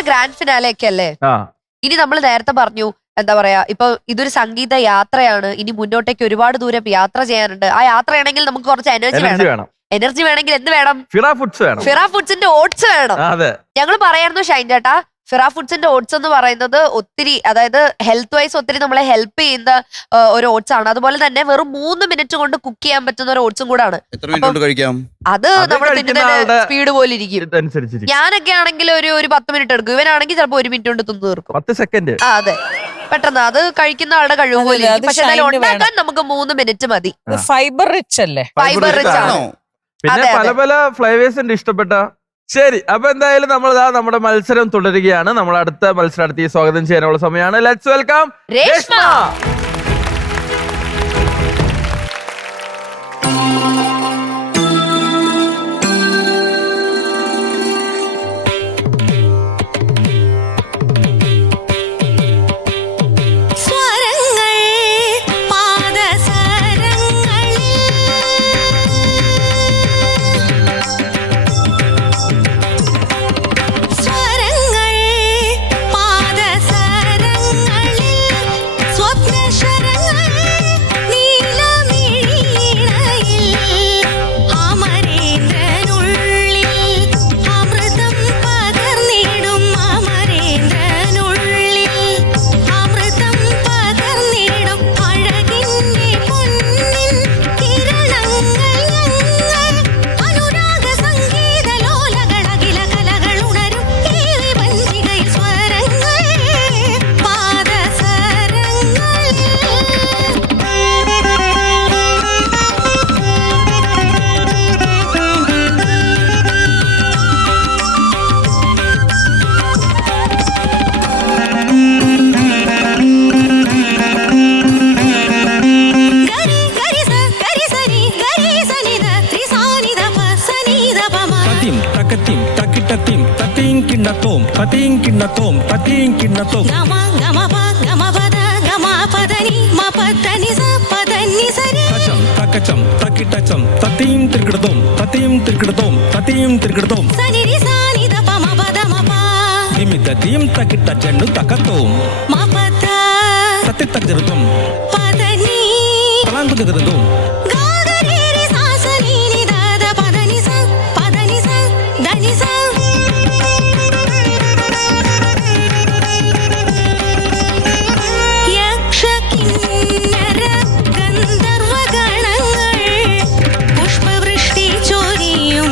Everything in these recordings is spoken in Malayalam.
നമ്മുടെ ഗ്രാൻഡ് ഫിനാലെ ഒക്കെ അല്ലേ? ഇനി നമ്മൾ നേരത്തെ പറഞ്ഞു എന്താ പറയാ, ഇപ്പൊ ഇതൊരു സംഗീത യാത്രയാണ്. ഇനി മുന്നോട്ടേക്ക് ഒരുപാട് ദൂരം യാത്ര ചെയ്യാനുണ്ട്. ആ യാത്രയാണെങ്കിൽ നമുക്ക് കുറച്ച് എനർജി വേണം. എനർജി വേണമെങ്കിൽ എന്ത് വേണം? ഫിറ ഫുഡ്സ് വേണം. ഫിറ ഫുഡ്സിന്റെ ഓട്സ് വേണം. ഞങ്ങൾ പറയായിരുന്നു ഷൈൻ ചേട്ടാ, ഫിറ ഫുഡ്സിന്റെ ഓട്സ് എന്ന് പറയുന്നത് ഒത്തിരി, അതായത് ഹെൽത്ത് വൈസ് ഒത്തിരി നമ്മളെ ഹെൽപ്പ് ചെയ്യുന്ന ഒരു ഓട്സ് ആണ്. അതുപോലെ തന്നെ വെറും 3 മിനിറ്റ് കൊണ്ട് കുക്ക് ചെയ്യാൻ പറ്റുന്ന ഒരു ഓട്സും കൂടാണ്. അത് നമ്മുടെ തിന്നുന്ന സ്പീഡ് പോലെ ഇരിക്കും. ഞാനൊക്കെ ആണെങ്കിൽ ഒരു 10 മിനിറ്റ് എടുക്കും. ഇവനാണെങ്കിൽ ചിലപ്പോൾ 1 മിനിറ്റ് കൊണ്ട് തിന്നു തീർക്കും. 10 സെക്കൻഡ്. അതെ, പെട്ടെന്ന്. അത് കഴിക്കുന്ന ആളുടെ കഴിവ് പോലെ ഇരിക്കും. പക്ഷെ എന്നാലും ഉണ്ടാക്കാൻ നമുക്ക് 3 മിനിറ്റ് മതി. ഫൈബർ റിച്ച് അല്ലേ? ഫൈബർ റിച്ച് ആണ്. പിന്നെ പല പല ഫ്ലേവേഴ്സ് ഉണ്ട് ഇഷ്ടപ്പെട്ട. ശരി, അപ്പൊ എന്തായാലും നമ്മൾ നമ്മുടെ മത്സരം തുടരുകയാണ്. നമ്മൾ അടുത്ത മത്സരാർത്ഥിയെ സ്വാഗതം ചെയ്യാനുള്ള സമയമാണ്. Let's welcome Reshma. പുഷ്പവൃഷ്ടി ചോരിയും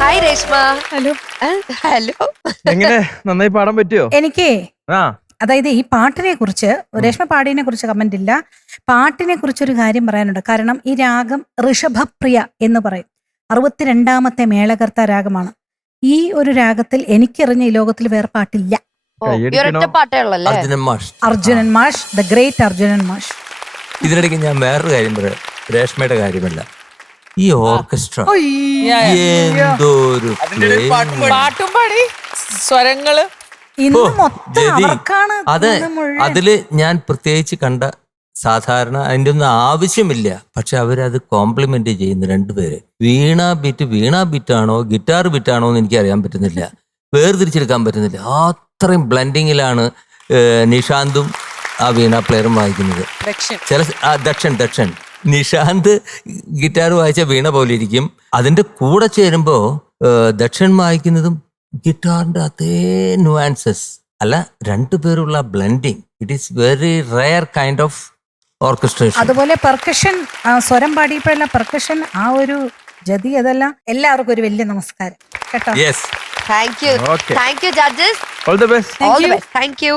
ഹായ് രേഷ്മ. ഹലോ. ഹലോ. എങ്ങനെ നന്നായി പാടാൻ പറ്റിയോ? എനിക്ക് ആ അതായത് ഈ പാട്ടിനെ കുറിച്ച്, രേഷ്മ പാടിനെ കുറിച്ച് കമന്റ് ഇല്ല, പാട്ടിനെ കുറിച്ചൊരു കാര്യം പറയാനുണ്ട്. കാരണം ഈ രാഗം ഋഷഭപ്രിയ എന്ന് പറയും. 62ാമത്തെ മേളകർത്ത രാഗമാണ്. ഈ ഒരു രാഗത്തിൽ എനിക്കെറിഞ്ഞ ഈ ലോകത്തിൽ വേറെ പാട്ടില്ല. ഈ ഒരൊറ്റ പാട്ടേ ഉള്ളല്ലേ? അർജുനൻ മാഷ്, ദ ഗ്രേറ്റ് അർജുനൻ മാഷ്. ഇതിനിടയ്ക്ക് ഞാൻ വേറൊരു കാര്യം പറയാം. രേഷ്മയുടെ കാര്യമല്ല, ഈ ഓർക്കസ്ട്ര എന്തൊരു പാട്ടും പാടി സ്വരങ്ങള് ഇന്ന് മൊത്തം അവർക്കാണ് അതെ. ഇന്ന് മുഴുവൻ. അതില് ഞാൻ പ്രത്യേകിച്ച് കണ്ട, സാധാരണ അതിൻ്റെ ഒന്നും ആവശ്യമില്ല, പക്ഷെ അവരത് കോംപ്ലിമെന്റ് ചെയ്യുന്നു രണ്ടുപേര്. വീണ ബീറ്റാണോ ഗിറ്റാർ ബീറ്റാണോ എന്ന് എനിക്ക് അറിയാൻ പറ്റുന്നില്ല, വേർതിരിച്ചെടുക്കാൻ പറ്റുന്നില്ല. അത്രയും ബ്ലെൻഡിങ്ങിലാണ് നിഷാന്തും ആ വീണ പ്ലെയറും വായിക്കുന്നത്. ചില ദക്ഷൻ നിഷാന്ത് ഗിറ്റാർ വായിച്ച വീണ പോലെ ഇരിക്കും. അതിന്റെ കൂടെ ചേരുമ്പോ ദക്ഷൻ വായിക്കുന്നതും ഗിറ്റാറിന്റെ അതേ നുവാൻസസ്. അല്ല, രണ്ടുപേരുള്ള blending, it is very rare kind of orchestration. അതുപോലെ പെർക്കഷൻ, സ്വരം പാടിയപ്പോഴല്ല പെർക്കഷൻ, ആ ഒരു ജതി, അതെല്ലാം എല്ലാവർക്കും ഒരു വലിയ നമസ്കാരം കേട്ടോ. Yes. Thank you. Okay. Thank you judges. All the best. All the best. Thank you.